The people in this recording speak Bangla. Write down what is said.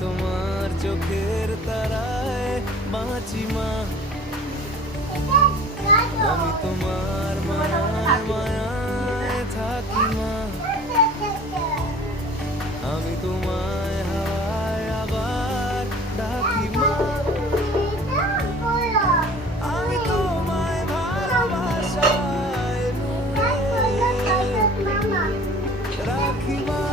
তোমার চোখের তারায় বাঁচি মা, আমি তোমার মায়ায় মায়ায় থাকি মা, আমি তোমায় হাওয়ায় আবার ডাকি মা, আমি তোমায় ভালোবাসায় নুরে রাখি মা।